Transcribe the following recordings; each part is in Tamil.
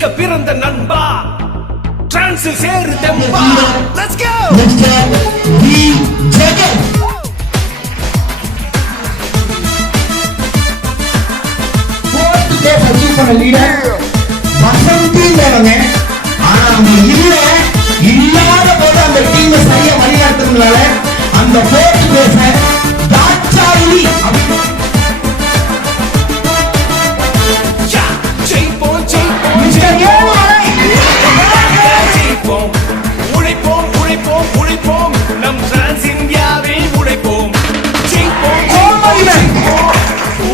ஜெயிக்க பிறந்த நண்பா டிரான்ஸில் சேரு தெம்பா. Let's go V Jegan. Fourth days achieve பண்ண லீடர் வசந்திங்கிறவங்க. ஆனா அவங்க இல்லாத போது அந்த டீமை சரியா வழிநடத்துறதுனால அந்த ஃபோர்த் டேஸை தாட்சாயி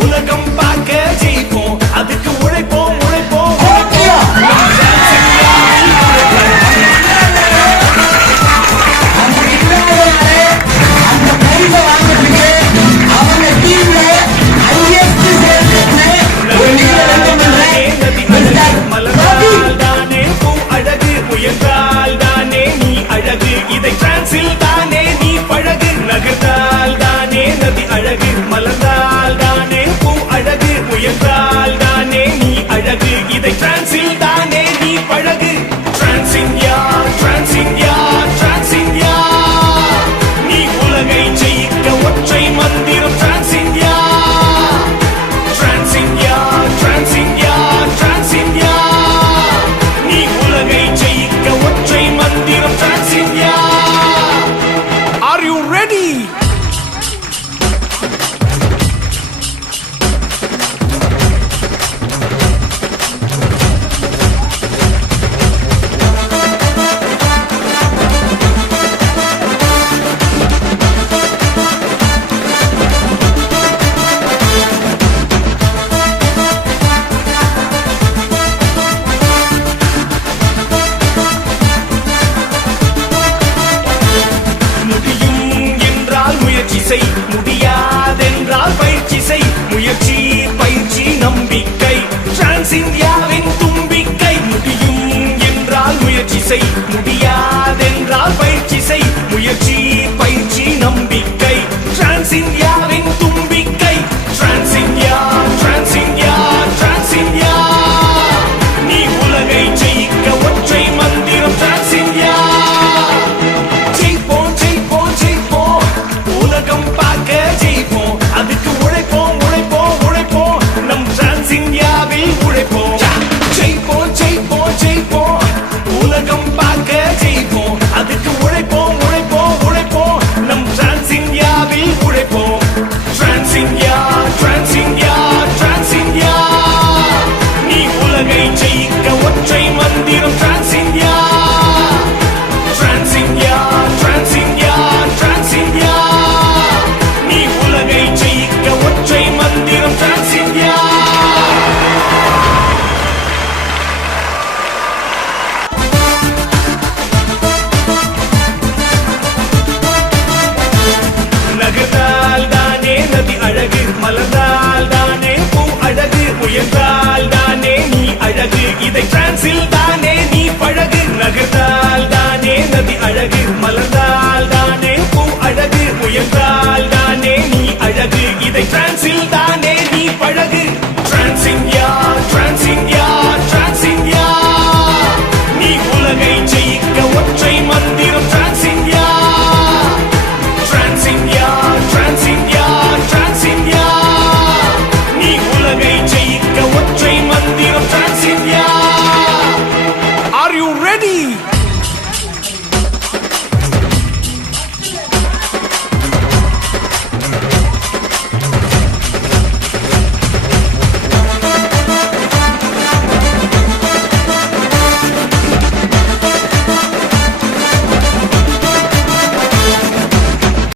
உலகம் பார்க்க ஜெயிப்போம், அதுக்கு உழைப்போம் உழைப்போம். மலர்ந்தால் தானே பூ அழகு, முயன்றால் தானே நீ அழகு, இதை டிரான்ஸில் தானே நீ பழகு. நகர்ந்தால் தானே நதி அழகு, மலர்ந்தால் தானே பூ அழகு, முயன்றால் தானே நீ அழகு, இதை டிரான்ஸில் தானே நீ பழகு. Trans India, trans India, trans India, நீ உலகை ஜெயிக்க ஒற்றை மந்திரம். Trans India, trans India, trans India, trans India, நீ உலகை ஜெயிக்க ஒற்றை மந்திரம். Trans India. Are you ready? முடியாதென்றால் பயிற்சி செய், முயற்சி பயிற்சி நம்பிக்கை. டிரான்ஸ் இந்தியாவின் தும்பிக்கை. முடியும் என்றால் முயற்சி செய், முடியாது